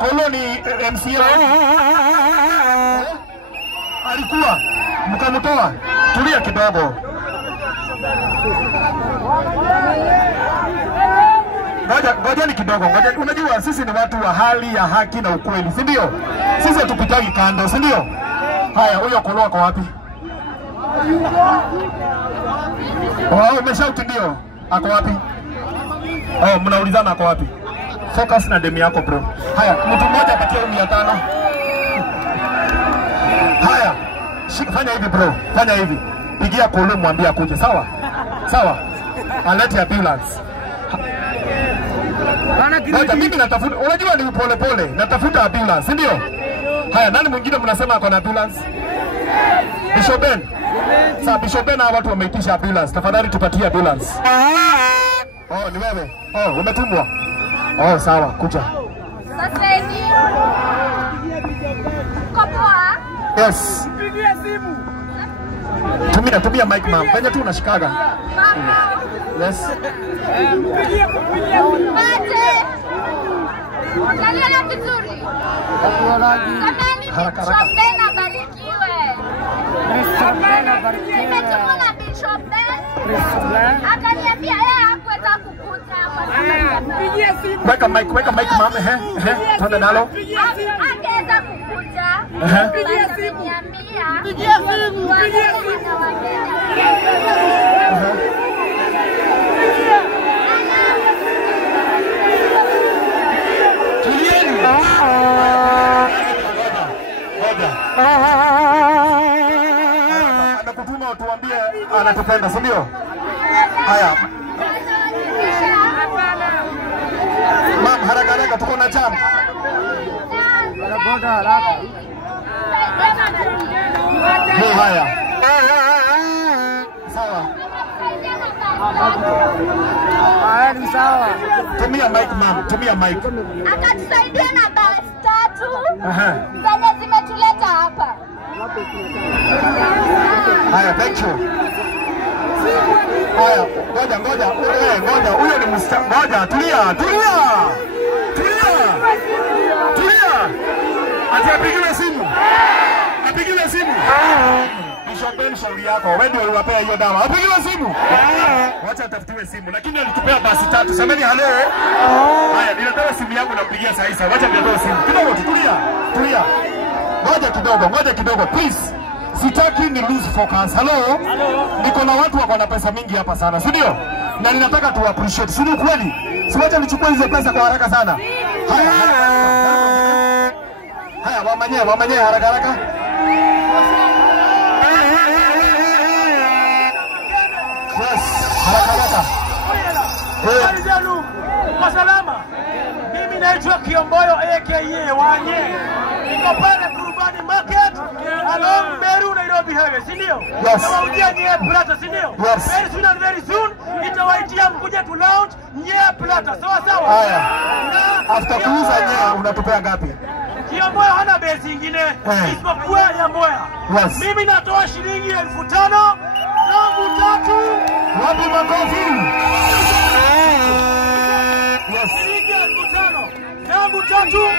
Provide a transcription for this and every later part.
Koloni MCA alikuwa mkamtoa. Tulia kidogo. Ngoja ni kidogo. Ngoja, unajua sisi ni watu wa hali ya haki na ukweli, si ndio? Sisi tupitagi kando, si ndio? Haya, huyo Kolo kwa wapi? Umeshauti ndio. Ako wapi? Mnaulizana ako wapi? Focus na demu yako bro. Haya, mtu mmoja apatie 500. Haya, fanya hivi bro. Fanya hivi. Pigia Kolo mwambie akuje, sawa? Sawa. Alete ambulance. Hata mimi natafuta, unajua ni pole pole, natafuta ambulance, si ndio? Haya, nani mwingine mnasema ako na ambulance? Bishop Ben. Sasa Bishop Ben, watu wameitisha ambulance. Tafadhali tupatie ambulance. Ni wewe. Umetumwa. Sawa, kuja. Sasa ni Kopoa. Yes. Pigia simu. Tumia mic ma'am. Fanya tu unashikaga. Yes. Pigia. Mate. Unaliona vizuri. Haraka. Shobena barikiwe. Shobena barikiwe. Nimetumana Bishop Ben. Akaniambia yeye hakuweza kukuta kwa pigia simu. Weka mic mama. Twende nalo. Angeweza kukuta. Pigia simu. Pigia simu. Tulieni. Anakutuma utuambie anatupenda, si ndio? Haya. Mama, haraka tuko na jam. Haya. Sawa. Ni sawa. Tumia mic ma'am, tumia mic. Akatusaidia na bus 3. Zenye zimetuleta hapa. Haya, thank you. Haya, ngoja. Huyo ni ngoja, tulia. Apigiwe simu. Bishop Ben, shauri yako. Wewe ndio uliwapea hiyo dawa. Apigiwe simu. Wacha atafutiwe simu. Lakini alitupea basi 3. Semeni halo. Haya, ninatoa simu yangu nampigia saa hizi. Wacha nitoe simu. Kidogo tulia. Ngoja kidogo please. Sitaki ni lose focus. Hello? Niko na watu wako na pesa mingi hapa sana, si ndio? Na ninataka tu appreciate. Si kweli? Siwacha nichukue hizo pesa kwa haraka sana. Haya, wamanye haraka. Yes, haraka. Habari zenu? Kwa salama. Mimi naitwa Kiomboyo aka Wanye. Niko pale Kurubani Market, along Meru, Nairobi highway, si ndio? Yes. Nawaujia Nye Plata, si ndio? Yes. Very soon nitawaitia mkuja tu launch Nye Plata. Sawa. Haya. After kuuza Nye unatupea ngapi? Kiomboyo hana base nyingine isipokuwa ya Mboya. Yes. Mimi natoa shilingi 5,000 zangu 3. Wapi makofi? Yes. Shilingi 5,000 zangu 3.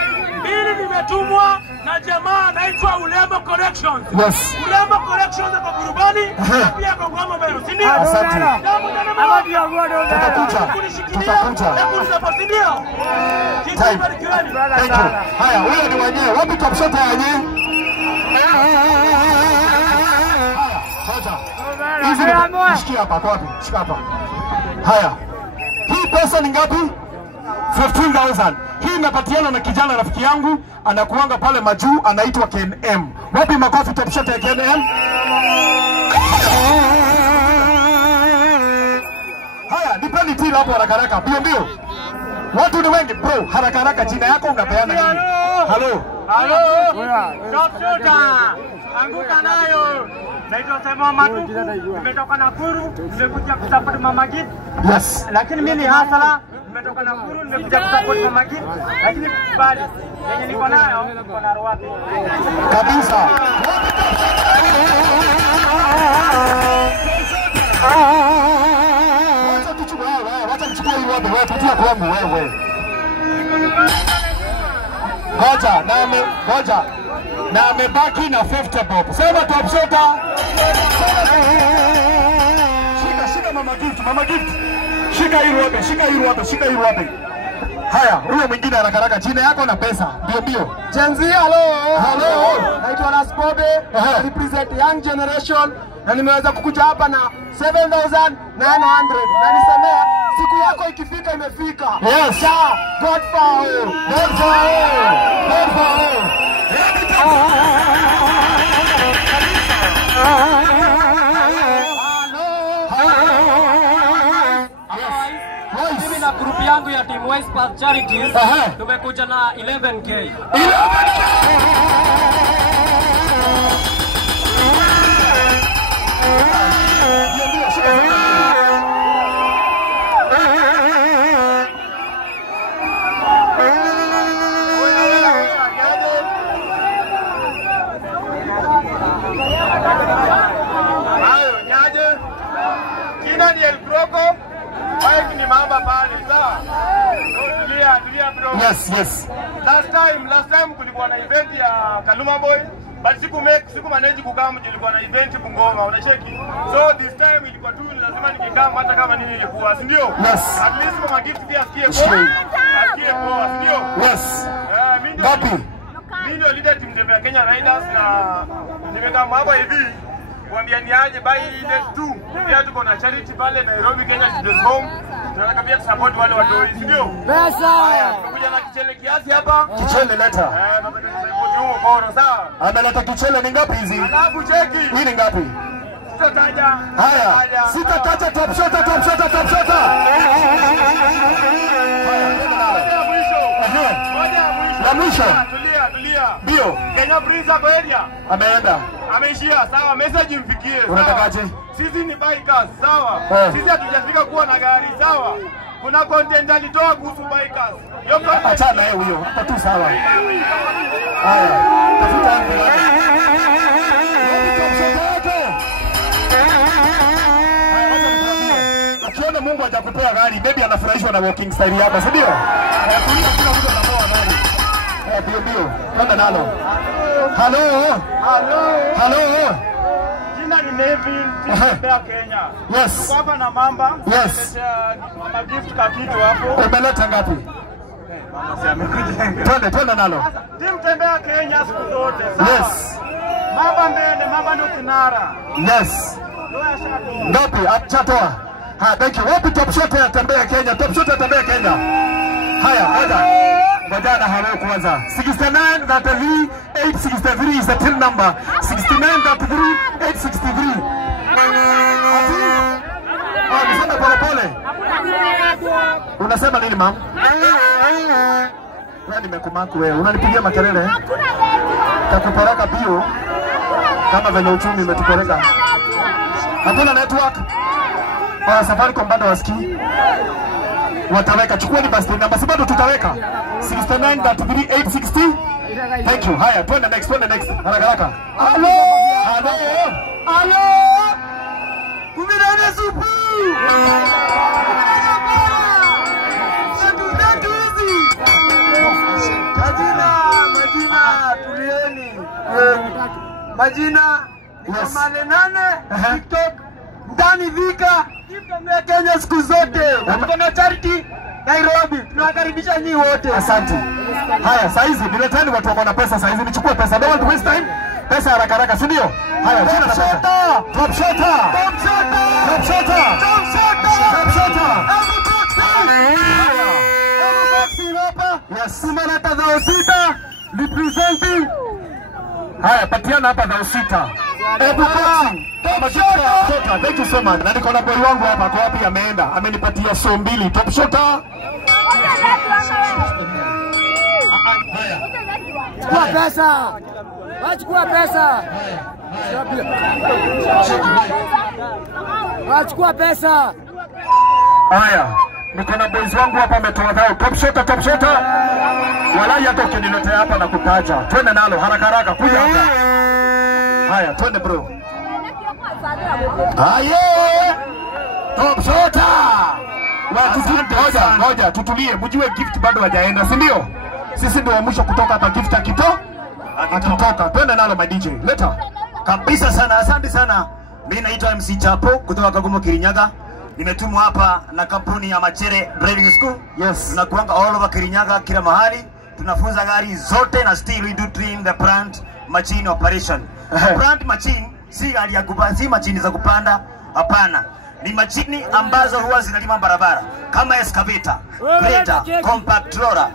2 nimetumwa na jamaa anaitwa Ulembo Corrections. Yes. Ulembo Corrections kwa Kurubani pia kwa Ngoma Meru, si ndio? Asante. Tutakuja. Thank you. Haya, huyo ni Wanye. Wapi top shot ya Wanye? Shika hapa kwa wapi? Shika hapa. Haya. Hii pesa ni ngapi? 15,000. Hii inapatiana na kijana rafiki yangu anakuanga pale majuu, anaitwa KNM. Wapi makofi top shot ya KNM? Haya, nipeni tila hapo haraka. Mbio. Watu ni wengi bro, haraka jina yako unapeana nini? Hello. Top shooter. Anguka nayo. Naitwa Sema Matu. Nimetoka Nakuru, nimekuja kusupport Mama Git. Yes. Lakini mimi ni hasala. Nimetoka Nakuru, nimekuja kusupport Mama Git. Lakini kubali, yenye niko nayo, niko na roho kabisa. Wacha tuchukue hiyo wapi? Wewe patia kwangu wewe. Ngoja. Na amebaki na 50 bob. Sema top shota. Shika mama gift. Shika hii wapi. Haya, huyo mwingine haraka jina yako na pesa. Bio. Jenzi, hello. Naitwa Naspobe, represent young generation na nimeweza kukuja hapa na 7,900 na nisemea siku yako ikifika imefika. Yes. God for all. Mimi na grupu yangu ya Team Wise Path Charities tumekuja na 11K. Jina ni El Broco. Mike ni mama pale, sawa? Tulia bro. Yes. Last time kulikuwa na event ya Kaluma Boy, but siku manage kukaa mjini, ilikuwa na event Bungoma, unacheki. So this time ilikuwa tu lazima nikikaa hata kama nini ilikuwa, si ndio? Yes. At least kwa gift pia asikie poa, si ndio? Yes. Mimi ndio leader team ya Kenya Riders na nimekaa hapa hivi kuambia ni aje by days 2 pia tuko na charity pale Nairobi Kenya Children's Home. Tunataka pia support wale watoi, si ndio? Pesa. Haya, tumekuja na kichele kiasi hapa. Kichele leta. Tunataka support huo bora, sawa? Ameleta kichele ni ngapi hizi? Alafu cheki. Hii ni ngapi? Sitataja. Haya, sitataja top shota. La mwisho. Tulia. Bio. Kenya Prince ako area. Ameenda. Ameishia, sawa, message imfikie. Unatakaje? Sisi ni bikers, sawa? Sisi hatujafika kuwa na gari, sawa? Kuna content alitoa kuhusu bikers. Hiyo content Achana yeye huyo. Hapa tu sawa. Haya. Tafuta hapo. Akiona Mungu hajakupea gari, baby anafurahishwa na walking style yako, si ndio? Kila mtu anapoa gari. Bio. Kwenda nalo. Hello. jina ni Neville, Tembea Kenya. Yes. Tuko hapa na Mamba. Yes. Mama gift kakitu hapo. Umeleta ngapi? Twende nalo. Team Tembea Kenya siku zote. Yes. Mamba mbele, Mamba ndio kinara. Yes. Ngapi? Achatoa. Thank you. Wapi top shot ya Tembea Kenya? Top shot ya Tembea Kenya. Haya, ngoja na hapo kwanza. 6933 is the till number. 6933 Unasema pole. Unasema nini mam? Wewe nimekumaku wewe. Unanipigia makelele? Takupeleka bio. Kama venye uchumi umetupeleka. Hakuna network. Safaricom bado wasikii. Wataweka, chukua ni basi namba, si bado tutaweka 6933 Thank you. Haya, twende next. Haraka. Hello. Kumirane supu. Majina tulieni. Majina Male nane TikTok ndani Vika Tembea Kenya siku zote. Tuko na charity Nairobi. Tunawakaribisha nyinyi wote. Asante. Haya, saizi nileteni watu wako na pesa saizi, nichukue pesa. Don't want to waste time. Pesa haraka, si ndio? Haya, tuna pesa. Top shota. Yes. Tumeleta dhao sita representing. Haya, patiana hapa dhao sita. Thank you so much. Na niko na boy wangu hapa, kwa wapi ameenda? Amenipatia so mbili. Top shota. Chukua pesa. Wachukua pesa. Wachukua pesa. Haya, niko na boys wangu hapa ametoa dhao. Top shota. Walai hata ukiniletea hapa na kutaja. Twende nalo haraka kuja hapa. Haya, twende bro. Aye! Top shota. Ngoja, tutulie. Mjue gift bado hajaenda, si ndio? Sisi ndio wa mwisho kutoka hapa. Gift akitoka. Twende nalo my DJ. Leta. Kabisa sana, asante sana. Mimi naitwa MC Chapo kutoka Kagumo Kirinyaga. Nimetumwa hapa na kampuni ya Machere Driving School. Yes. Tunakuanga all over Kirinyaga kila mahali. Tunafunza gari zote na still we do train the plant machine operation. Plant machine si gari ya kupanda, si machine za kupanda, hapana. Ni machine ambazo huwa zinalima barabara kama excavator, grader, compact roller,